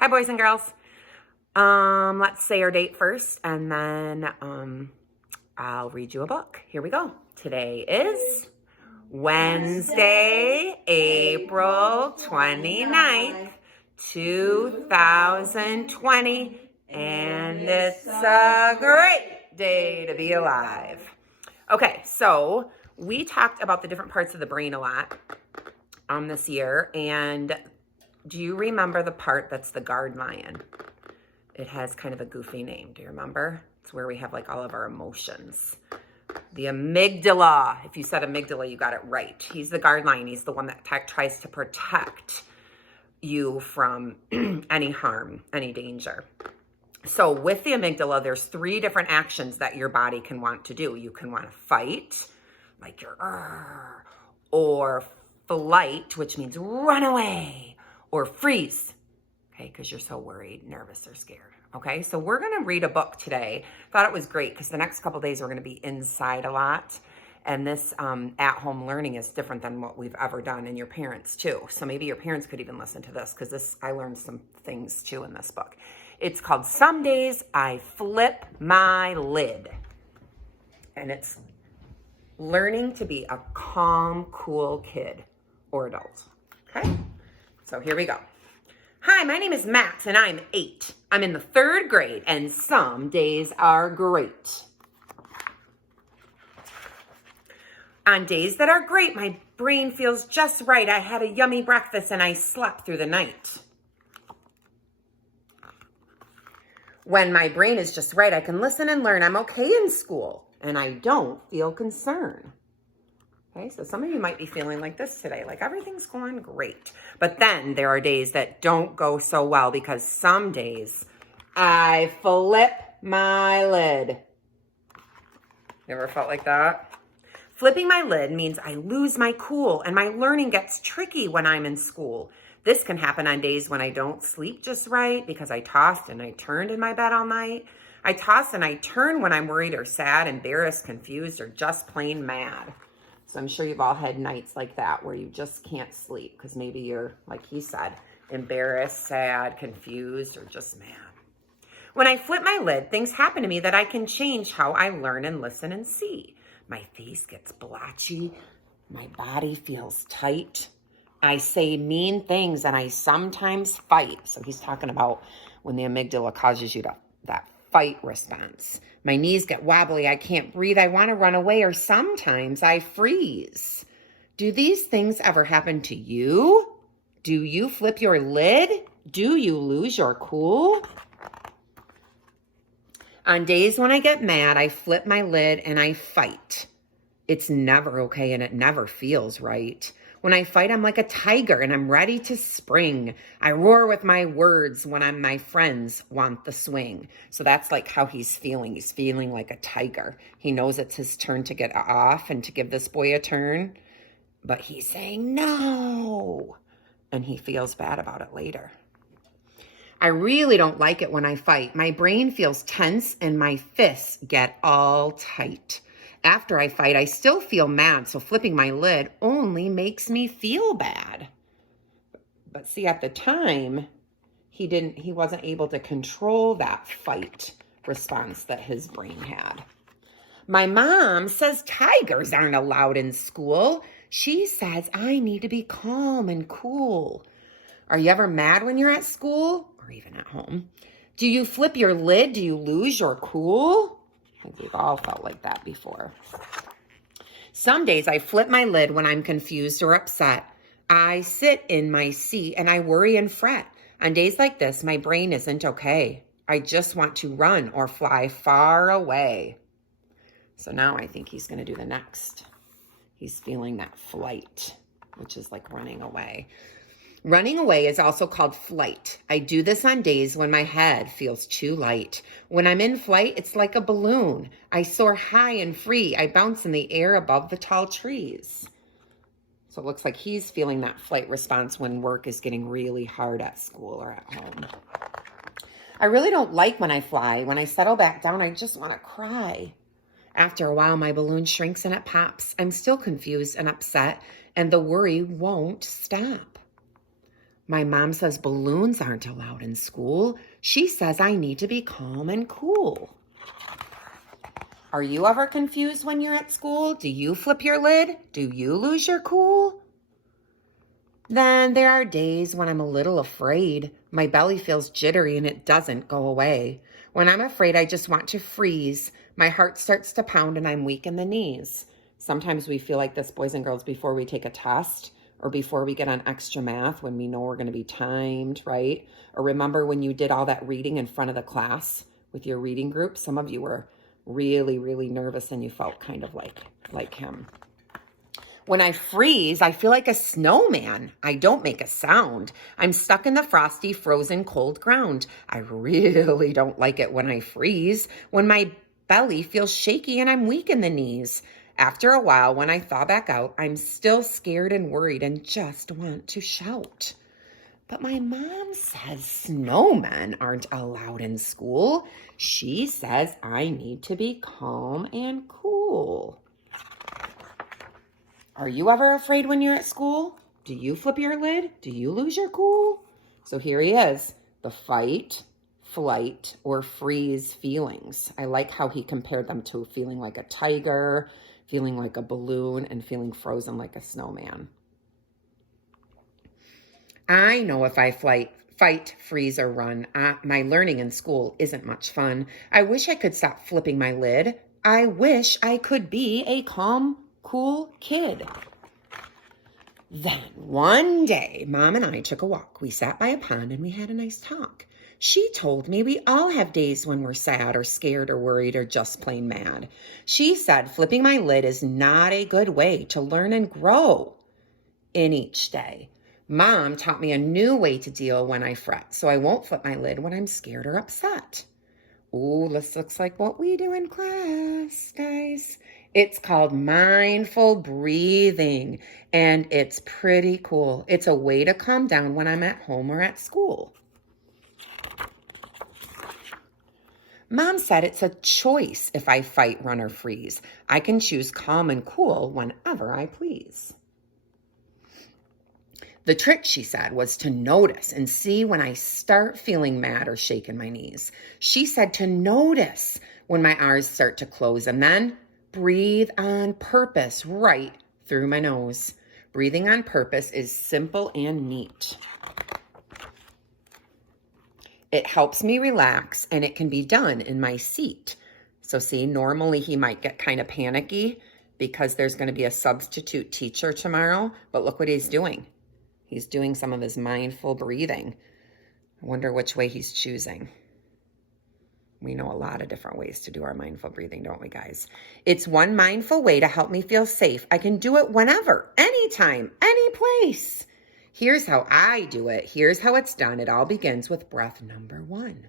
Hi, boys and girls. Let's say our date first, and then I'll read you a book. Here we go. Today is Wednesday, April 29th, 2020, and it's a great day to be alive. Okay, so we talked about the different parts of the brain a lot this year, and do you remember the part that's the guard lion? It has kind of a goofy name. Do you remember? It's where we have like all of our emotions. The amygdala. If you said amygdala, you got it right. He's the guard lion. He's the one that tries to protect you from any harm, any danger. So with the amygdala, there's 3 different actions that your body can want to do. You can want to fight, like your or flight, which means run away, or freeze, okay, because you're so worried, nervous, or scared. Okay, so we're going to read a book today. Thought it was great because the next couple days we're going to be inside a lot. And this at-home learning is different than what we've ever done, and your parents too. So maybe your parents could even listen to this because I learned some things too in this book. It's called Some Days I Flip My Lid. And it's learning to be a calm, cool kid or adult. Okay, so here we go. Hi, my name is Matt, and I'm 8. I'm in the 3rd grade, and some days are great. On days that are great, my brain feels just right. I had a yummy breakfast, and I slept through the night. When my brain is just right, I can listen and learn. I'm okay in school, and I don't feel concern. Okay, so some of you might be feeling like this today, like everything's going great. But then there are days that don't go so well because some days I flip my lid. You ever felt like that? Flipping my lid means I lose my cool and my learning gets tricky when I'm in school. This can happen on days when I don't sleep just right because I tossed and I turned in my bed all night. I toss and I turn when I'm worried or sad, embarrassed, confused, or just plain mad. So I'm sure you've all had nights like that where you just can't sleep because maybe you're, like he said, embarrassed, sad, confused, or just mad. When I flip my lid, things happen to me that I can change how I learn and listen and see. My face gets blotchy. My body feels tight. I say mean things and I sometimes fight. So he's talking about when the amygdala causes you that fight response. My knees get wobbly. I can't breathe. I want to run away, or sometimes I freeze. Do these things ever happen to you? Do you flip your lid? Do you lose your cool? On days when I get mad, I flip my lid and I fight. It's never okay and it never feels right. When I fight, I'm like a tiger and I'm ready to spring. I roar with my words when my friends want the swing. So that's like how he's feeling. He's feeling like a tiger. He knows it's his turn to get off and to give this boy a turn. But he's saying no. And he feels bad about it later. I really don't like it when I fight. My brain feels tense and my fists get all tight. After I fight, I still feel mad, so flipping my lid only makes me feel bad. But see, at the time, he wasn't able to control that fight response that his brain had. My mom says tigers aren't allowed in school. She says I need to be calm and cool. Are you ever mad when you're at school or even at home? Do you flip your lid? Do you lose your cool? I think we've all felt like that before. Some days I flip my lid when I'm confused or upset. I sit in my seat and I worry and fret. On days like this, my brain isn't okay. I just want to run or fly far away. So now I think he's going to do the next. He's feeling that flight, which is like running away. Running away is also called flight. I do this on days when my head feels too light. When I'm in flight, it's like a balloon. I soar high and free. I bounce in the air above the tall trees. So it looks like he's feeling that flight response when work is getting really hard at school or at home. I really don't like when I fly. When I settle back down, I just want to cry. After a while, my balloon shrinks and it pops. I'm still confused and upset, and the worry won't stop. My mom says balloons aren't allowed in school. She says I need to be calm and cool. Are you ever confused when you're at school? Do you flip your lid? Do you lose your cool? Then there are days when I'm a little afraid. My belly feels jittery and it doesn't go away. When I'm afraid, I just want to freeze. My heart starts to pound and I'm weak in the knees. Sometimes we feel like this, boys and girls, before we take a test or before we get on extra math when we know we're going to be timed, right? Or remember when you did all that reading in front of the class with your reading group? Some of you were really, really nervous and you felt kind of like him. When I freeze, I feel like a snowman. I don't make a sound. I'm stuck in the frosty, frozen, cold ground. I really don't like it when I freeze, when my belly feels shaky and I'm weak in the knees. After a while, when I thaw back out, I'm still scared and worried and just want to shout. But my mom says snowmen aren't allowed in school. She says I need to be calm and cool. Are you ever afraid when you're at school? Do you flip your lid? Do you lose your cool? So here he is, the fight, flight, or freeze feelings. I like how he compared them to feeling like a tiger, feeling like a balloon, and feeling frozen like a snowman. I know if I fight, freeze, or run, my learning in school isn't much fun. I wish I could stop flipping my lid. I wish I could be a calm, cool kid. Then one day, Mom and I took a walk. We sat by a pond and we had a nice talk. She told me we all have days when we're sad or scared or worried or just plain mad. She said flipping my lid is not a good way to learn and grow in each day. Mom taught me a new way to deal when I fret, so I won't flip my lid when I'm scared or upset. Ooh, this looks like what we do in class, guys. It's called mindful breathing, and it's pretty cool. It's a way to calm down when I'm at home or at school. Mom said it's a choice if I fight, run, or freeze. I can choose calm and cool whenever I please. The trick, she said, was to notice and see when I start feeling mad or shake in my knees. She said to notice when my eyes start to close and then breathe on purpose right through my nose. Breathing on purpose is simple and neat. It helps me relax and it can be done in my seat. So see, normally he might get kind of panicky because there's going to be a substitute teacher tomorrow, but look what he's doing. He's doing some of his mindful breathing. I wonder which way he's choosing. We know a lot of different ways to do our mindful breathing, don't we, guys? It's one mindful way to help me feel safe. I can do it whenever, anytime, any place. Here's how I do it. Here's how it's done. It all begins with breath number 1.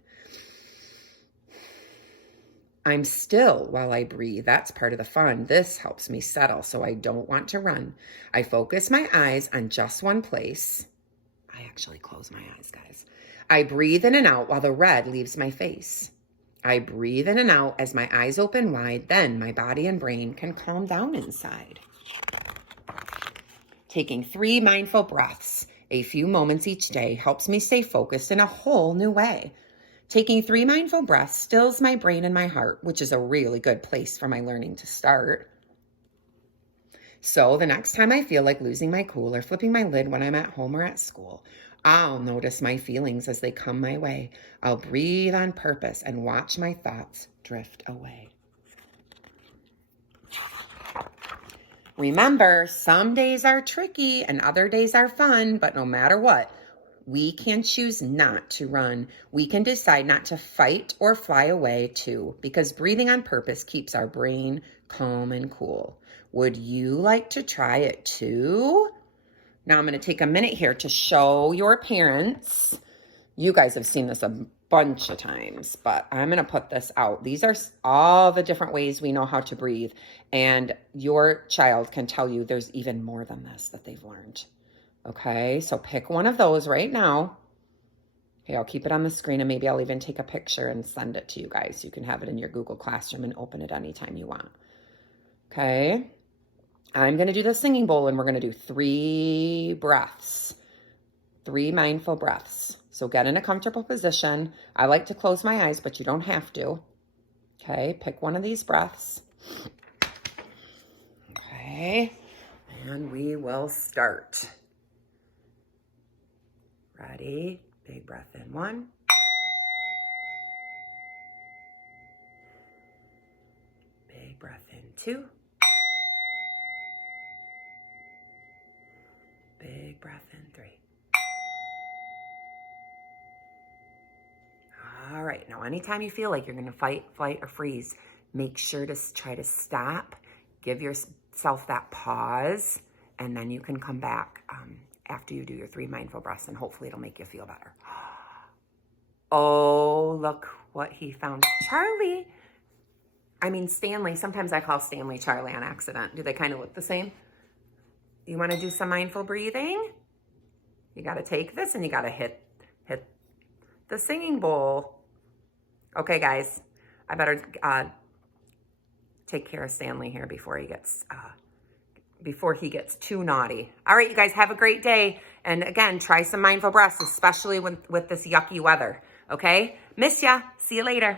I'm still while I breathe. That's part of the fun. This helps me settle so I don't want to run. I focus my eyes on just one place. I actually close my eyes, guys. I breathe in and out while the red leaves my face. I breathe in and out as my eyes open wide. Then my body and brain can calm down inside. Taking 3 mindful breaths, a few moments each day, helps me stay focused in a whole new way. Taking 3 mindful breaths stills my brain and my heart, which is a really good place for my learning to start. So the next time I feel like losing my cool or flipping my lid when I'm at home or at school, I'll notice my feelings as they come my way. I'll breathe on purpose and watch my thoughts drift away. Remember, some days are tricky and other days are fun, but no matter what, we can choose not to run. We can decide not to fight or fly away too, because breathing on purpose keeps our brain calm and cool. Would you like to try it too? Now I'm going to take a minute here to show your parents. You guys have seen this a bunch of times, but I'm going to put this out. These are all the different ways we know how to breathe, and your child can tell you there's even more than this that they've learned. Okay, so pick one of those right now. Okay, I'll keep it on the screen and maybe I'll even take a picture and send it to you guys. You can have it in your Google Classroom and open it anytime you want. Okay, I'm going to do the singing bowl and we're going to do 3 breaths. 3 mindful breaths. So get in a comfortable position. I like to close my eyes, but you don't have to. Okay, pick one of these breaths. Okay, and we will start. Ready? Big breath in 1. Big breath in 2. Big breath in 3. All right, now anytime you feel like you're gonna fight, flight, or freeze, make sure to try to stop, give yourself that pause, and then you can come back after you do your 3 mindful breaths, and hopefully it'll make you feel better. Oh, look what he found. Stanley. Sometimes I call Stanley Charlie on accident. Do they kind of look the same? You want to do some mindful breathing? You got to take this and you got to hit the singing bowl. Okay, guys, I better take care of Stanley here before he gets too naughty. All right, you guys, have a great day. And again, try some mindful breaths, especially with this yucky weather. Okay? Miss ya. See you later.